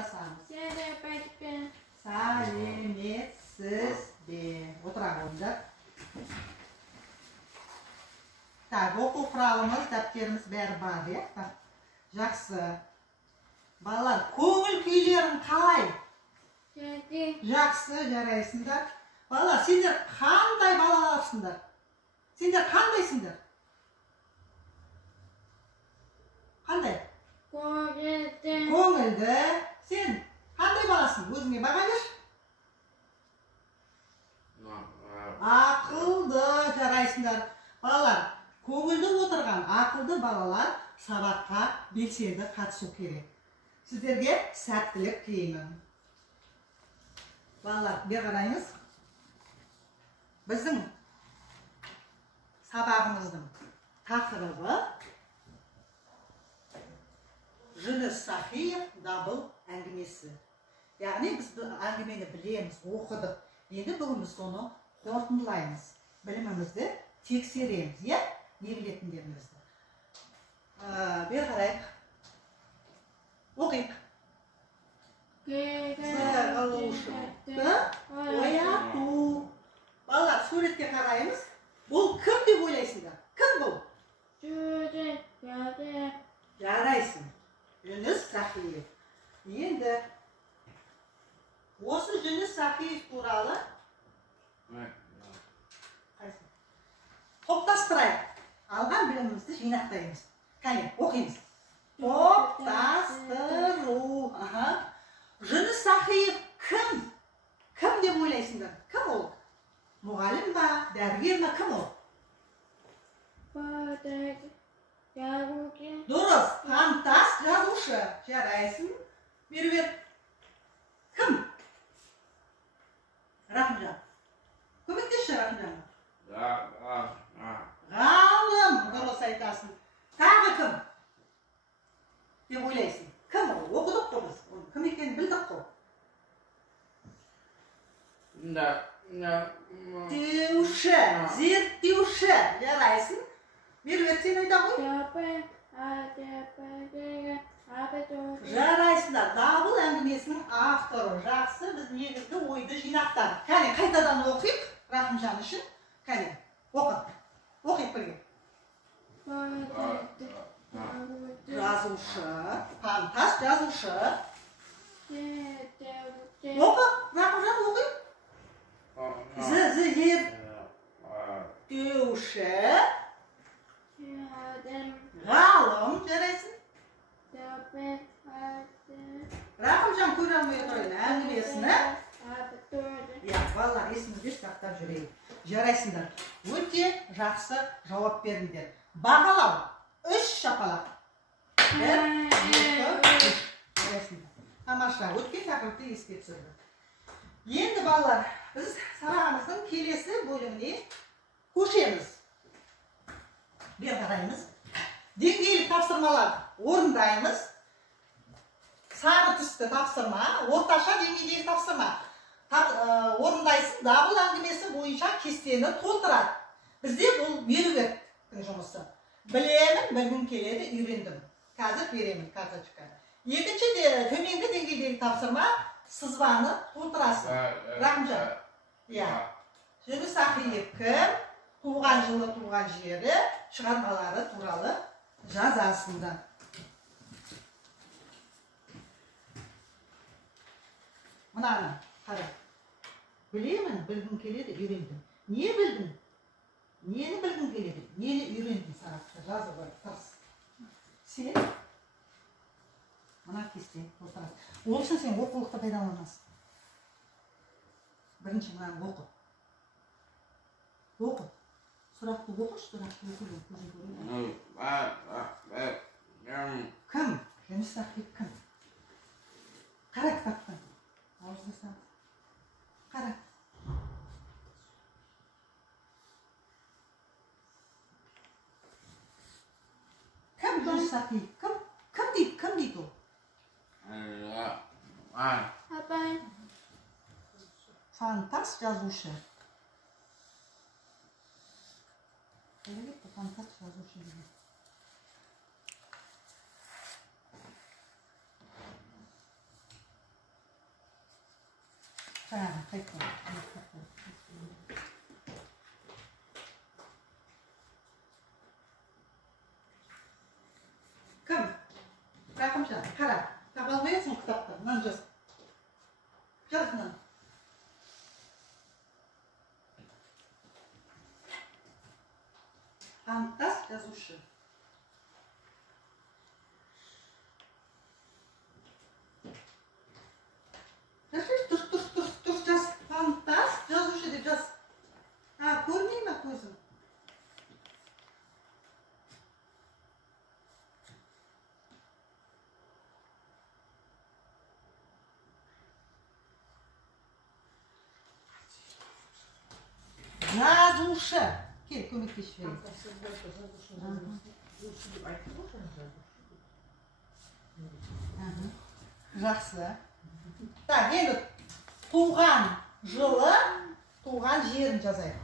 амандасамыз. Сәлеметсіз бе. Отыра қойыңдар. Так, оқу құралымыз, дәптеріміз бәрі бар, е? Жақсы. Балалар, көңіл күйлерің қалай? Жақсы, жарайсыңдар. Балалар, сендер қандай балаларсыңдар? Сендер қандайсыңдар? Қандай? Көңілді. Сен қандай баласың? Өзіңе баға бер. Ақылды, жарайсыңдар. Балалар, көңілді отырған ақылды балалар сабаққа белсенді қатысу керек. Сіздерге сәттілік тілеймін. Балалар, бер қарайыңыз. Біздің сабағымыздың тақырыбы Жүніс Сахиев дабыл әңгімесі. Яғни біз әңгімені білеміз, оқыдық. Енді бүгін біз соны қорытындылаймыз. Білімімізді тексереміз, е? Не білетіндерімізді. Бер қарайық. Оқиық. Сығылушылықты ояту. Балалар, суретке қараймыз. Бұл кім деп ойлайсыңдар? Кім бұл? Жарайсың. Жүніс Сахиев. Енді осы Жүніс Сахиев туралы топтастырайық. Алған білімімізді жинақтаймыз. Кәне, оқимыз. Топтастыру. Жүніс Сахиев кім? Кім деп ойлайсыңдар? Кім ол? Мұғалім ба? Дәрігер ма? Кім ол? Дұрыс, фантаст жазушы. Жарайсың. Бері бер. Кім? Рахымжан. Көмектесші Рахымжан. Ғалым. Дұрыс айтасың. Тағы кім? Деп ойлайсың. Кім ол? Оқыдық қой біз. Кім екенін білдік қой. Теуші, зерттеуші. Жарайсың. Бері бер, сен айта ғой. Жарайсыңдар. Дабыл әңгімесінің авторы. Жақсы, біз негізгі ойды жинақтадық. Кәне, қайтадан оқиық Рахымжан үшін. Кәне, оқып. Оқиық бірге. Жазушы, фантаст жазушы. Оқы, Рахымжан оқиық. Зерттеуші. Ғалым, жарайсың. Рахымжан көре алмай тұрайын әңгімесіні. Балалар, есіңізде сақтап жүрейік. Жарайсыңдар. Өте жақсы жауап беріңдер. Бағалау. 3 шапалақ. 1, 2, 3. Тамаша, өткен тақырыпты еске түсірді. Енді балалар, біз сабағымыздың келесі бөліміне көшеміз. Бер қараймыз. Деңгейлік тапсырмалар орындаймыз. Сары түсті тапсырма, орташа деңгейдегі тапсырма. Орындайсың, дабыл әңгімесі бойынша кестені толтырады. Бізде бұл меруерттің жұмысы. Білемін, білгім келеді, үйрендім. Қазір беремін карточка. Екінші төменгі деңгейдегі тапсырма сызбаны толтырасың. Рахымжан. Жүніс Сахиев кім? Туған жылы, туған жері, шығармалары туралы жазасыңдар. Мынаны қара. Білемін, білгім келеді, үйрендім. Не білдің? Нені білгім келеді? Нені үйрендің сарапша? Жазы бар, тырс. Сен? Мына кесте, отырасың. Ол үшін сен оқулықты пайдаланасың. Бірінші мынаны оқы. Оқы. Сұрақты оқыш, сұрақты оқылың. Кім? Жүніс Сахиев кім? Қара кітаптан. Ауыздасаң. Қара. Кім Жүніс Сахиев? Кім? Кім дейді? Кім дейді ол? Фантаст жазушы. Фантаст жазушы деген. жаңағы қайтқан. Кім? Рақымжан, қара. Таба алмайсың кітапты. Мынаны жаз. Жаз мынаны. Фантаст жазушы. Дұрыс жаз. Фантаст жазушы деп жаз. Көрмей ма көзім? Жазушы. Кел, көмектесіп жіберейін. Жақсы. Так, енді туған жылы, туған жерін жазайық.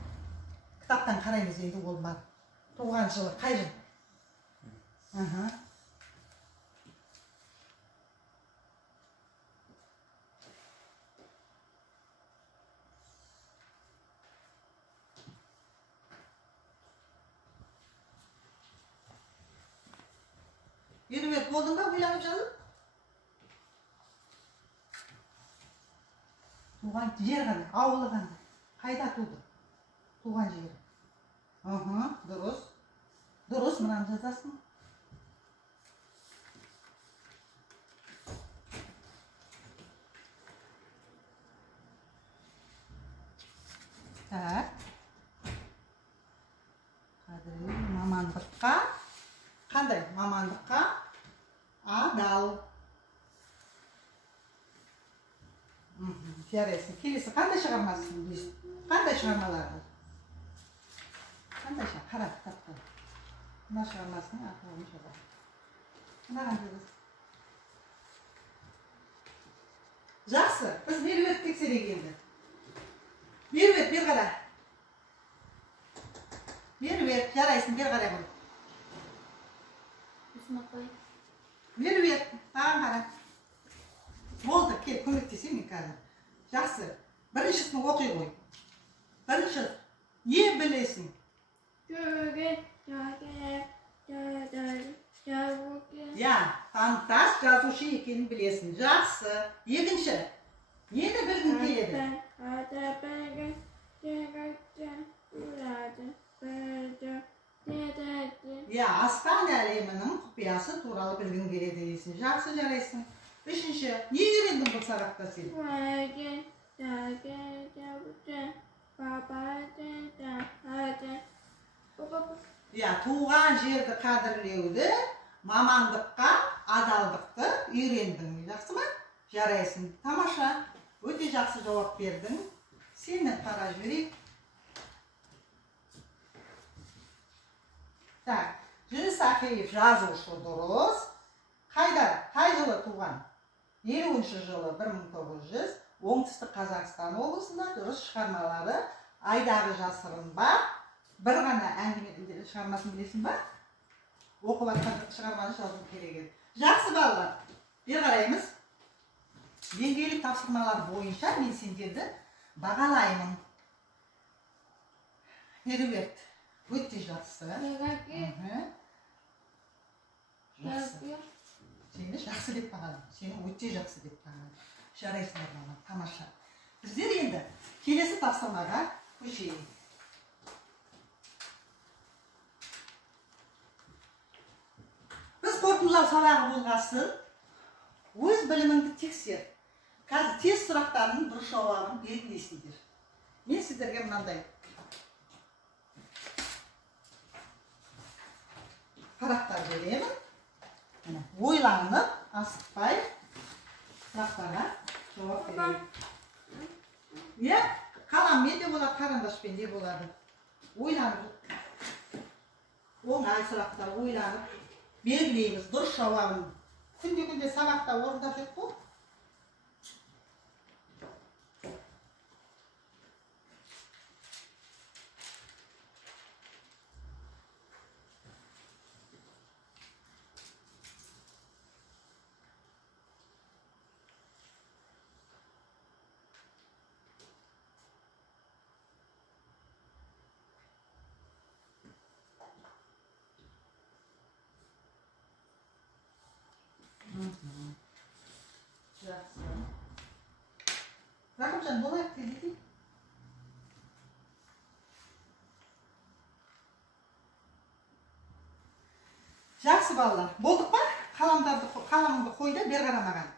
Кітаптан қараймыз енді ол бар. Туған жылы, қай жыл? Ермек, болдың ба ойланып жазып? Туған жер қандай, ауылы қандай? Қайда туды? Туған жері. Дұрыс. Дұрыс, мынаны жазасың. Так. Қадірлі мамандыққа. Қандай мамандыққа? Адал. Жарайсың. Келесі қандай шығармасын білесің? Қандай шығармаларды? Қандай шығарма? Қара кітапқа. Мына шығармасының атауын жаза. Мынаған жазасың. Жақсы. Біз Меруерт тексерейік енді. Меруерт, бер қара. Меруерт, жарайсың, бер қара бұл. Меруерт, тағын қара. Болды, кел, көмектесейін мен қазір. Жақсы. Біріншісін оқи қой. Бірінші, не білесің? Фантаст жазушы екенін білесің. Жақсы. Екінші, нені білгің келеді? Аспан әлемінің құпиясы туралы білгің келеді дейсің. Жақсы, жарайсың. Үшінші, не үйрендің бұл сабақта сен? Туған жерді қадірлеуді, мамандыққа адалдықты үйрендің. Жақсы ма? Жарайсың. Тамаша. Өте жақсы жауап бердің. Сені қара жіберейік. Так, Жүніс Ақиев жазушы дұрыс. Қайда? Қай жылы туған? 50-ші жылы 1900 оңтүстік Қазақстан облысында. Дұрыс. Шығармалары Айдағы жасырын бар. Бір ғана әңгіме шығармасын білесің ба? Оқып атқан шығарманы жазу керек еді. Жақсы балалар. Бер қараймыз. Деңгейлік тапсырмалар бойынша мен сендерді бағалаймын. Меруерт, өте жақсы. Жақсы. Сені жақсы деп бағаладым. Сені өте жақсы деп бағаладым. Жарайсыңдар мама, тамаша. Біздер енді келесі тапсырмаға көшейік. Біз қорытындылау сабағы болғасын, өз біліміңді тексер. Қазір тест сұрақтарының дұрыс жауабын белгілейсіңдер. Мен сіздерге мынандай парақтар беремін. Ойланып, асықпай сұрақтарға жауап берейік. Қаламмен де болады, қарындашпен де болады. Ойланып, оңай сұрақтар ойланып белгілейміз дұрыс жауабын. Күнде сабақта орындап жүріп қой. Жақсы. Рахымжан, болайық деді. Жақсы балалар. Болдық па? Қаламыңды қойды, бер қарамаған.